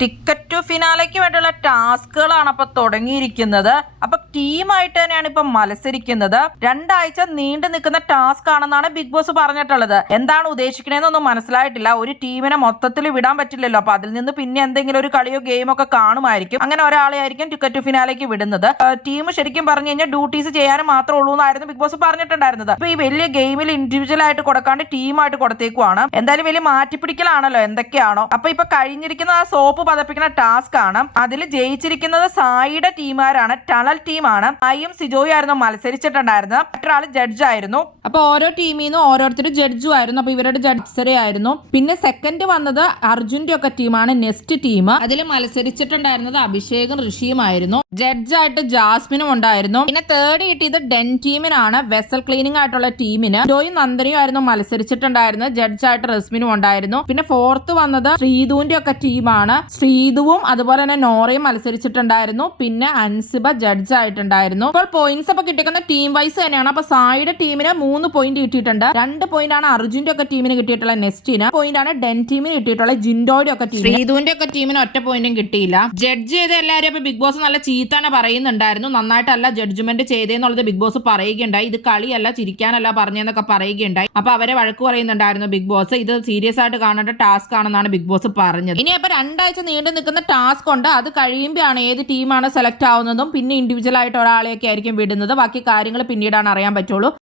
Ticket to ഫിനാലയ്ക്ക് വേണ്ടിയുള്ള ടാസ്കുകളാണ് അപ്പൊ തുടങ്ങിയിരിക്കുന്നത്. അപ്പൊ ടീമായിട്ട് തന്നെയാണ് ഇപ്പൊ മത്സരിക്കുന്നത്. 2 ആഴ്ച നീണ്ടു നിൽക്കുന്ന ടാസ്ക് ആണെന്നാണ് ബിഗ് ബോസ് പറഞ്ഞിട്ടുള്ളത്. എന്താണ് ഉദ്ദേശിക്കണേന്നൊന്നും മനസ്സിലായിട്ടില്ല. ഒരു ടീമിനെ മൊത്തത്തിൽ വിടാൻ പറ്റില്ലല്ലോ. അപ്പൊ അതിൽ നിന്ന് പിന്നെ എന്തെങ്കിലും ഒരു കളിയോ ഗെയിമോ ഒക്കെ കാണുമായിരിക്കും. അങ്ങനെ ഒരാളെ ആയിരിക്കും ടിക്കറ്റ് ടു ഫിനാലയ്ക്ക് വിടുന്നത്. ടീം ശരിക്കും പറഞ്ഞു കഴിഞ്ഞാൽ ഡ്യൂട്ടീസ് ചെയ്യാനും മാത്രമേ ഉള്ളൂ എന്നായിരുന്നു ബിഗ് ബോസ് പറഞ്ഞിട്ടുണ്ടായിരുന്നത്. അപ്പൊ ഈ വലിയ ഗെയിമിൽ ഇൻഡിവിജ്വൽ ആയിട്ട് കൊടുക്കാണ്ട് ടീമായിട്ട് കൊടുത്തേക്കുവാണ്. എന്തായാലും വലിയ മാറ്റിപ്പിടിക്കലാണല്ലോ എന്തൊക്കെയാണോ. അപ്പൊ ഇപ്പൊ കഴിഞ്ഞിരിക്കുന്ന ആ സോപ്പ് പതപ്പിക്കുന്ന ടാസ്ക് ആണ്. അതിൽ ജയിച്ചിരിക്കുന്നത് സായിയുടെ ടീമുകാരാണ്. ടണൽ ടീമാണ്. സായിയും സിജോയും ആയിരുന്നു മത്സരിച്ചിട്ടുണ്ടായിരുന്നത്. മറ്റൊരാള് ജഡ്ജ് ആയിരുന്നു. അപ്പൊ ഓരോ ടീമിൽ നിന്നും ഓരോരുത്തരും ജഡ്ജും ആയിരുന്നു. അപ്പൊ ഇവരുടെ ജഡ്ജറെ ആയിരുന്നു. പിന്നെ സെക്കൻഡ് വന്നത് അർജുന്റെ ഒക്കെ ടീമാണ്, നെക്സ്റ്റ് ടീം. അതിൽ മത്സരിച്ചിട്ടുണ്ടായിരുന്നത് അഭിഷേകും ഋഷിയുമായിരുന്നു. ജഡ്ജായിട്ട് ജാസ്മിനും ഉണ്ടായിരുന്നു. പിന്നെ തേർഡ് കിട്ടിയത് ഡെൻ ടീമിനാണ്, വെസൽ ക്ലീനിങ് ആയിട്ടുള്ള ടീമിന്. ജോയും നന്ദനയും ആയിരുന്നു മത്സരിച്ചിട്ടുണ്ടായിരുന്നത്. ജഡ്ജായിട്ട് റസ്മിനും ഉണ്ടായിരുന്നു. പിന്നെ ഫോർത്ത് വന്നത് ശ്രീധുവിന്റെ ഒക്കെ ടീമാണ്. ശ്രീധുവും അതുപോലെ തന്നെ നോറയും മത്സരിച്ചിട്ടുണ്ടായിരുന്നു. പിന്നെ അൻസിബ ജഡ്ജ് ആയിട്ടുണ്ടായിരുന്നു. ഇപ്പോൾ പോയിന്റ്സ് ഒക്കെ കിട്ടിയിരിക്കുന്ന ടീം വൈസ് തന്നെയാണ്. അപ്പൊ സായിയുടെ ടീമിന് 3 പോയിന്റ് കിട്ടിയിട്ടുണ്ട്. 2 പോയിന്റ് ആണ് അർജുന്റെ ഒക്കെ ടീമിന് കിട്ടിയിട്ടുള്ള നെസ്റ്റിന്. പോയിന്റ് ആണ് ഡെൻ ടീമിന് കിട്ടിയിട്ടുള്ള ജിൻഡോയുടെ ഒക്കെ ടീം. ശ്രീധുവിന്റെ ഒക്കെ ടീമിന് ഒറ്റ പോയിന്റും കിട്ടിയില്ല. ജഡ്ജ് ചെയ്ത എല്ലാവരും ഇപ്പൊ ബിഗ് ബോസ് നല്ല ചീത്താനെ പറയുന്നുണ്ടായിരുന്നു. നന്നായിട്ടല്ല ജഡ്ജ്മെന്റ് ചെയ്തേന്നുള്ളത് ബിഗ് ബോസ് പറയുകയുണ്ടായി. ഇത് കളിയല്ല, ചിരിക്കാനല്ല പറഞ്ഞെന്നൊക്കെ പറയുകയുണ്ടായി. അപ്പൊ അവരെ വഴക്ക് പറയുന്നുണ്ടായിരുന്നു ബിഗ് ബോസ്. ഇത് സീരിയസ് ആയിട്ട് കാണേണ്ട ടാസ്ക് ആണെന്നാണ് ബിഗ് ബോസ് പറഞ്ഞത്. ഇനി അപ്പൊ 2 ആഴ്ച നീണ്ടു നിൽക്കുന്ന ടാസ്ക് ഉണ്ട്. അത് കഴിയുമ്പോഴാണ് ഏത് ടീമാണ് സെലക്ട് ആവുന്നതും പിന്നെ ഇൻഡിവിജ്വൽ ആയിട്ട് ഒരാളെയൊക്കെ ആയിരിക്കും വിടുന്നത്. ബാക്കി കാര്യങ്ങൾ പിന്നീടാണ് അറിയാൻ പറ്റുള്ളൂ.